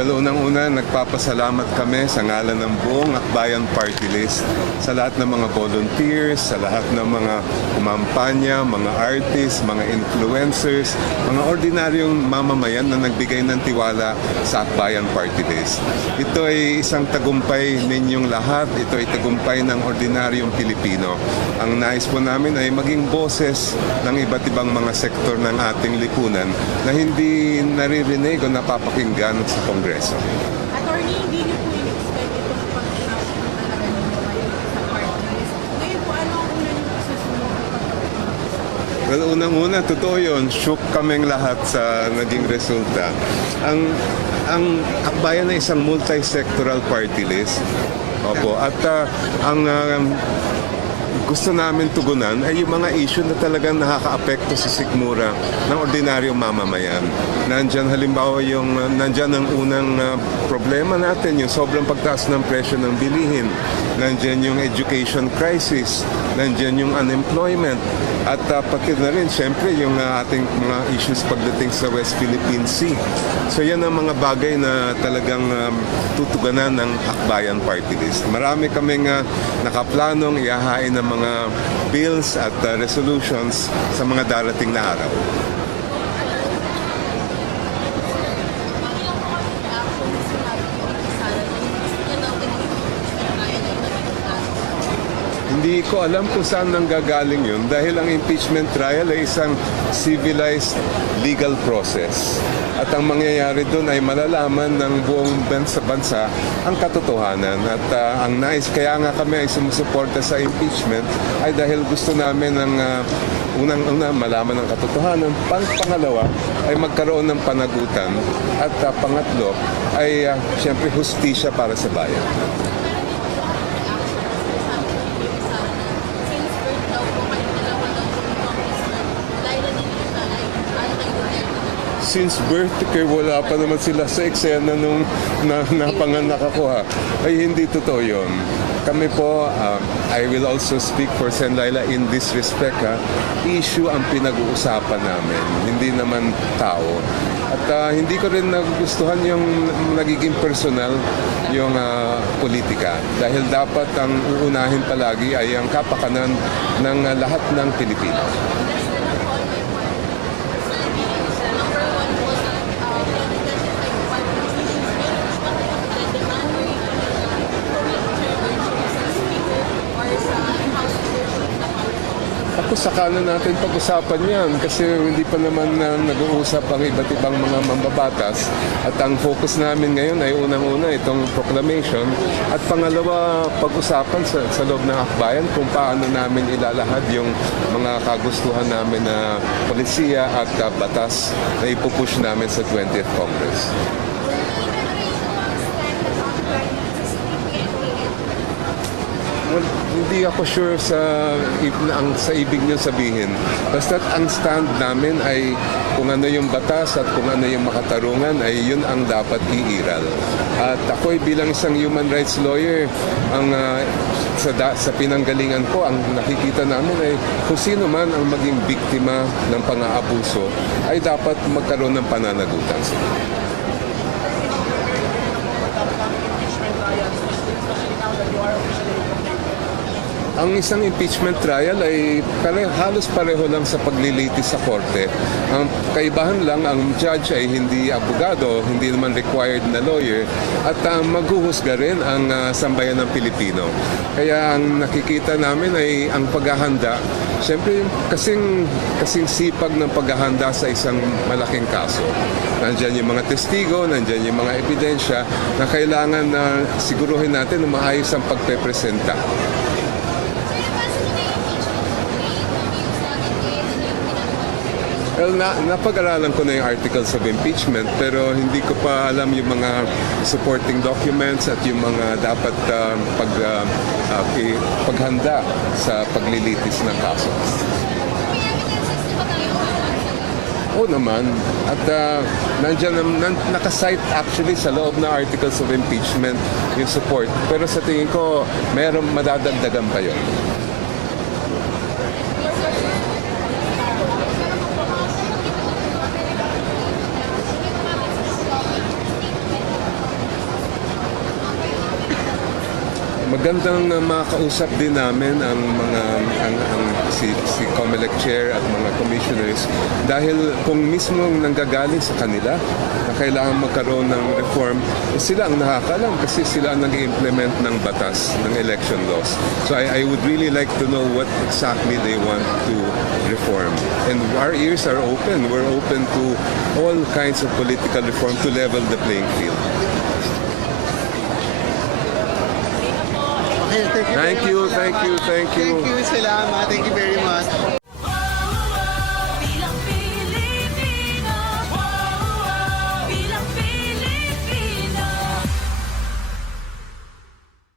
Well, unang-una, nagpapasalamat kami sa ngalan ng buong Akbayan Party List sa lahat ng mga volunteers, sa lahat ng mga kumampanya, mga artists, mga influencers, mga ordinaryong mamamayan na nagbigay ng tiwala sa Akbayan Party List. Ito ay isang tagumpay ninyong lahat. Ito ay tagumpay ng ordinaryong Pilipino. Ang nais po namin ay maging boses ng iba't ibang mga sektor ng ating lipunan na hindi naririnig o napapakinggan sa Kongreso. Attorney, hindi niyo po in-expect itong pag-announce na talaga ninyo ngayon sa party list. Ngayon po, ano ang una niyo po susunod na Well, unang-una, totoo yun. Shook kaming lahat sa naging resulta. Ang ang akbayan ay isang multi-sectoral party list. Opo. At ah, ang ah, gusto namin tugunan ay yung mga issue na talagang nakakaapekto sa sikmura ng ordinaryong mamamayan. Nandyan halimbawa yung, uh, nandyan ang unang uh, problema natin, yung sobrang pagtaas ng presyo ng bilihin. Nandyan yung education crisis, nandyan yung unemployment, at uh, pati na rin, syempre, yung uh, ating mga issues pagdating sa West Philippine Sea. So yan ang mga bagay na talagang um, tutuganan ng Akbayan Party List. Marami kaming uh, nakaplanong iahain ng mga bills at uh, resolutions sa mga darating na araw. Hindi ko alam kung saan nanggagaling yun dahil ang impeachment trial ay isang civilized legal process. At ang mangyayari doon ay malalaman ng buong bansa bansa ang katotohanan. At ah, ang nais, kaya nga kami ay sumusuporta sa impeachment ay dahil gusto namin ng ah, unang-una malaman ang katotohanan. Pang pangalawa ay magkaroon ng panagutan. At ah, pangatlo ay ah, siyempre hustisya para sa bayan. Since birth daw po kayo dalawa daw po ng congressman, Laila Nilita ay anti-Duterte na po. Since birth kay wala pa naman sila sa eksena nung na, napanganak ako ha. Ay hindi totoo yun. Kami po, um, I will also speak for Sen Laila in this respect ha. Issue ang pinag-uusapan namin, hindi naman tao. At ah, hindi ko rin nagugustuhan yung nagiging personal yung ah, politika. Dahil dapat ang uunahin palagi ay ang kapakanan ng ah, lahat ng Pilipino. Number one po sa uh, president ay party list. Meron po ba kayo demand or yung sa speaker or sa house leadership na Ako saka na natin pag-usapan yan kasi hindi pa naman na nag-uusap ang iba't ibang mga mambabatas at ang focus namin ngayon ay unang-una itong proclamation at pangalawa pag-usapan sa, sa loob ng akbayan kung paano namin ilalahad yung mga kagustuhan namin na polisiya at uh, batas na ipupush namin sa 20th Congress. Well, hindi ako sure sa ang sa ibig niyo sabihin. Basta ang stand namin ay kung ano yung batas at kung ano yung makatarungan ay yun ang dapat iiral. At ako'y bilang isang human rights lawyer, ang ah, sa, da- sa pinanggalingan ko, ang nakikita namin ay kung sino man ang maging biktima ng pang-aabuso ay dapat magkaroon ng pananagutan. Ang isang impeachment trial ay pare, halos pareho lang sa paglilitis sa korte. Ang kaibahan lang, ang judge ay hindi abogado, hindi naman required na lawyer, at uh, maghuhusga rin ang ah, sambayan ng Pilipino. Kaya ang nakikita namin ay ang paghahanda. Siyempre, kasing, kasing sipag ng paghahanda sa isang malaking kaso. Nandyan yung mga testigo, nandyan yung mga ebidensya na kailangan na siguruhin natin na maayos ang pagpepresenta. Well, na, napag-aralan ko na yung articles of impeachment pero hindi ko pa alam yung mga supporting documents at yung mga dapat um, pag, uh, uh, i- paghanda sa paglilitis ng kaso. Oo naman. At uh, nandyan, nam- nan, nakasite actually sa loob na articles of impeachment yung support. Pero sa tingin ko, meron madadagdagan pa yun. Magandang uh, makausap din namin ang mga ang, ang si, si COMELEC chair at mga commissioners dahil kung mismo ang nanggagaling sa kanila na kailangan magkaroon ng reform, sila ang nakakalam kasi sila ang nag-implement ng batas, ng election laws. So I, I would really like to know what exactly they want to reform. And our ears are open. We're open to all kinds of political reform to level the playing field. Thank you. Thank you, thank you, thank you. Salamat. Thank you